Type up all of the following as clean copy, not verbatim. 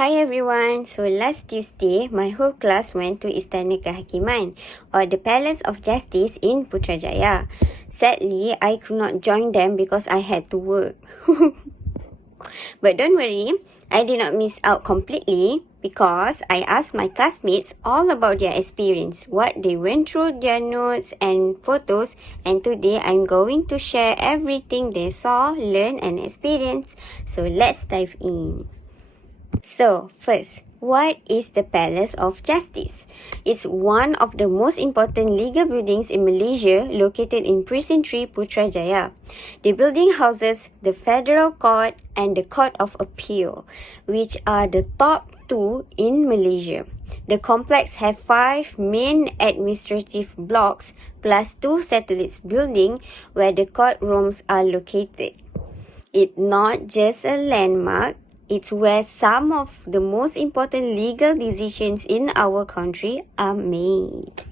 Hi everyone. So last Tuesday, my whole class went to Istana Kehakiman, or the Palace of Justice in Putrajaya. Sadly, I could not join them because I had to work. But don't worry, I did not miss out completely because I asked my classmates all about their experience, what they went through, their notes and photos, and today I'm going to share everything they saw, learned and experienced. So let's dive in. So, first, what is the Palace of Justice? It's one of the most important legal buildings in Malaysia located in Precinct 3 Putrajaya. The building houses the Federal Court and the Court of Appeal, which are the top two in Malaysia. The complex have 5 main administrative blocks plus 2 satellite buildings where the courtrooms are located. It's not just a landmark, it's where some of the most important legal decisions in our country are made.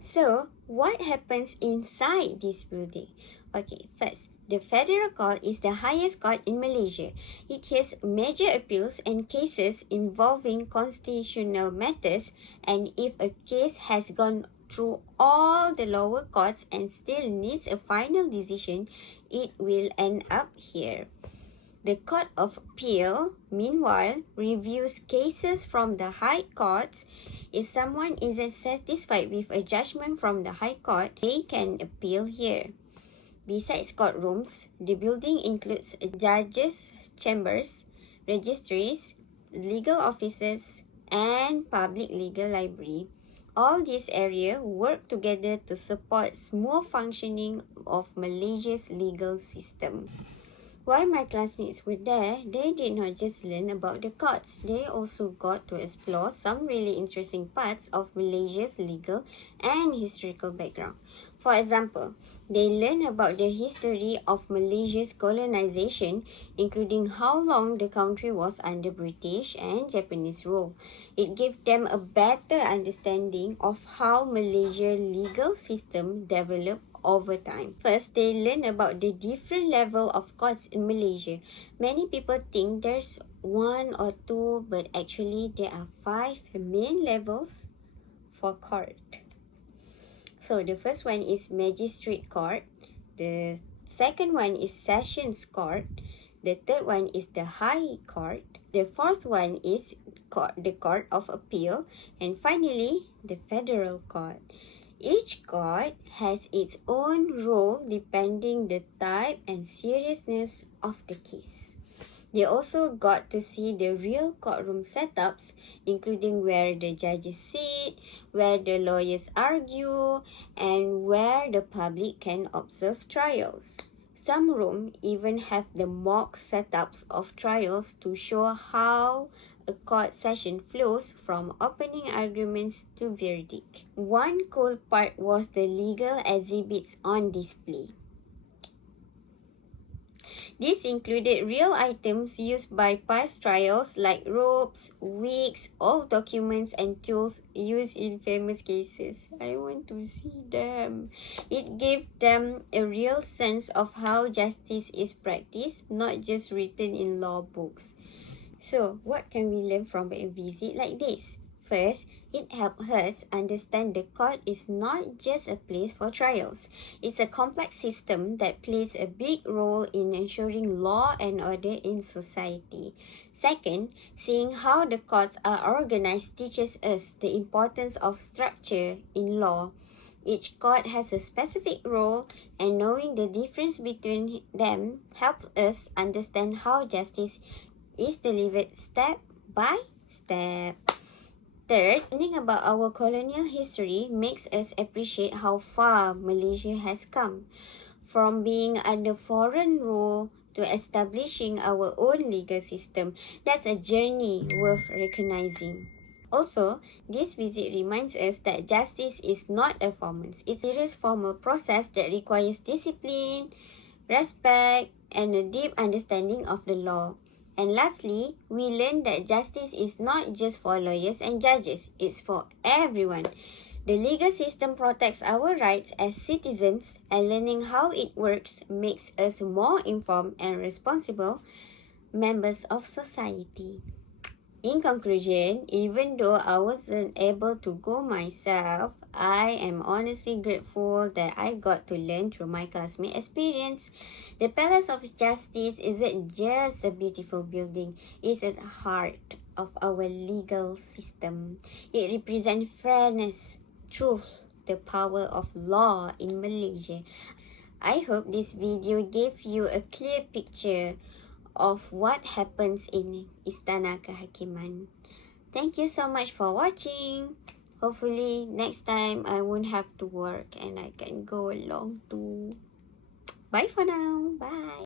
So, what happens inside this building? Okay, first, the Federal Court is the highest court in Malaysia. It hears major appeals and cases involving constitutional matters, and if a case has gone through all the lower courts and still needs a final decision, it will end up here. The Court of Appeal, meanwhile, reviews cases from the High Courts. If someone isn't satisfied with a judgment from the High Court, they can appeal here. Besides courtrooms, the building includes judges' chambers, registries, legal offices, and public legal library. All these areas work together to support smooth functioning of Malaysia's legal system. While my classmates were there, they did not just learn about the courts. They also got to explore some really interesting parts of Malaysia's legal and historical background. For example, they learned about the history of Malaysia's colonization, including how long the country was under British and Japanese rule. It gave them a better understanding of how Malaysia's legal system developed over time. First, they learn about the different level of courts in Malaysia. Many people think there's 1 or 2, but actually there are 5 main levels for court. So the first one is Magistrate Court. The second one is Sessions Court. The third one is the High Court. The fourth one is the Court of Appeal. And finally, the Federal Court. Each court has its own role depending the type and seriousness of the case. They also got to see the real courtroom setups, including where the judges sit, where the lawyers argue, and where the public can observe trials. Some rooms even have the mock setups of trials to show how a court session flows from opening arguments to verdict. One cool part was the legal exhibits on display. This included real items used by past trials like ropes, wigs, old documents and tools used in famous cases. I want to see them. It gave them a real sense of how justice is practiced, not just written in law books. So, what can we learn from a visit like this? First, it helps us understand the court is not just a place for trials. It's a complex system that plays a big role in ensuring law and order in society. Second, seeing how the courts are organized teaches us the importance of structure in law. Each court has a specific role, and knowing the difference between them helps us understand how justice is delivered step by step. Third, learning about our colonial history makes us appreciate how far Malaysia has come, from being under foreign rule to establishing our own legal system. That's a journey worth recognizing. Also, this visit reminds us that justice is not a performance. It's a serious formal process that requires discipline, respect, and a deep understanding of the law. And lastly, we learned that justice is not just for lawyers and judges, it's for everyone. The legal system protects our rights as citizens, and learning how it works makes us more informed and responsible members of society. In conclusion, even though I wasn't able to go myself, I am honestly grateful that I got to learn through my classmate experience. The Palace of Justice isn't just a beautiful building, it's at the heart of our legal system. It represents fairness, truth, the power of law in Malaysia. I hope this video gave you a clear picture of what happens in Istana Kehakiman. Thank you so much for watching. Hopefully next time I won't have to work and I can go along too. Bye for now. Bye.